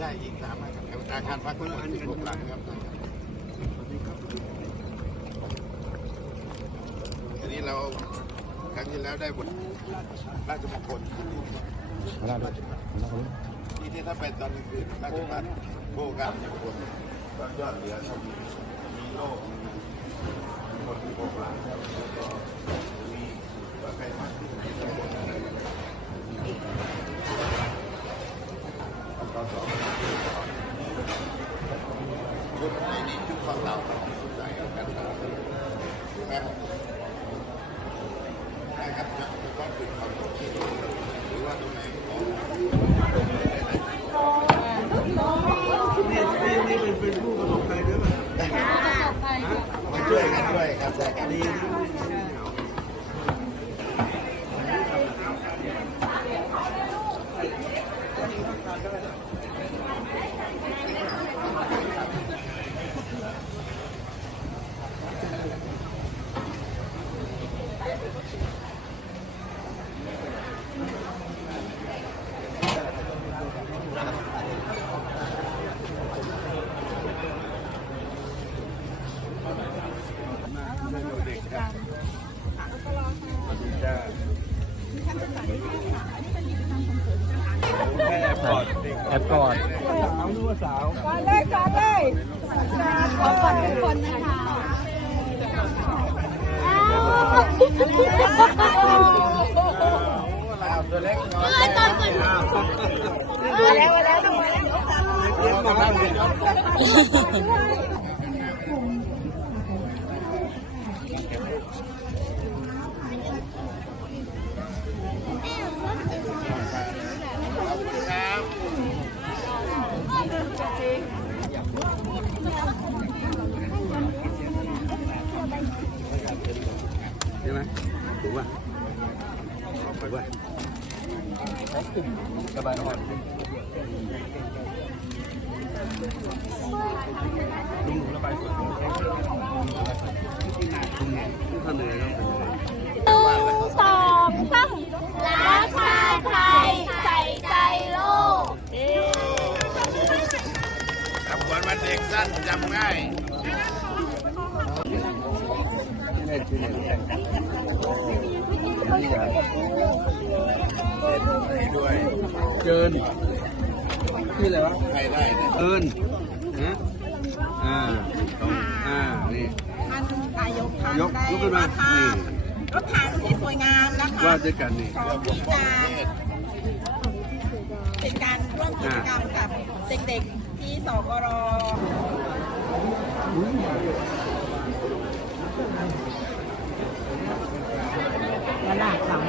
ได้อีกสามาครับอาคารพักทั้งหมดสิบหกหลังครับอันนี้เราครั้งที่แล้วได้บทราชมงคลมาแล้วมาแล้วที่ที่ถ้าเป็นตอนกลางคืนราชบัณฑิตโบการมงคลก็ยอดเหลือเท่านี้มีโลกมีคนที่หกหลังแล้วก็ ชุดในนี้ชุดของเราครับชุดใส่กันครับได้ครับจะต้องเป็นความคิดหรือว่าตรงไหนของนี่นี่นี่เป็นเป็นผู้ประสบภัยด้วยป่ะมาช่วยกันด้วยครับช่การนี้ แค่ปอดเด็กแอบกอดสาวหรือว่าสาวกอดเลยกอดเลยขอกอดทุกคนนะคะเอาตัวเล็กนอนมาแล้วมาแล้วต้องมาแล้วเลี้ยงมาแล้วเนี่ย ครับ ใช่ไหม ถูกป่ะถูกป่ะสบายอ่อนลุงระบายสดท่านเหนื่อยครับหนึ่งสองสามราชาไทยใส่ใจโลกครับวันวันเด็กสั้นจำง่าย ที่ไหนที่ไหน ให้ ด้วยเจินนี่อะไรวะใครได้นะเอิญนะอ่าองอ่านี่ท่านนายกท่านยกยกขึ้นมาวาดภาพรถถังที่สวยงามนะคะว่าด้วยกันนี่พร้อมที่จะเป็นการร่วมกิจกรรมกับเด็กๆที่สกร มาหน้าขัง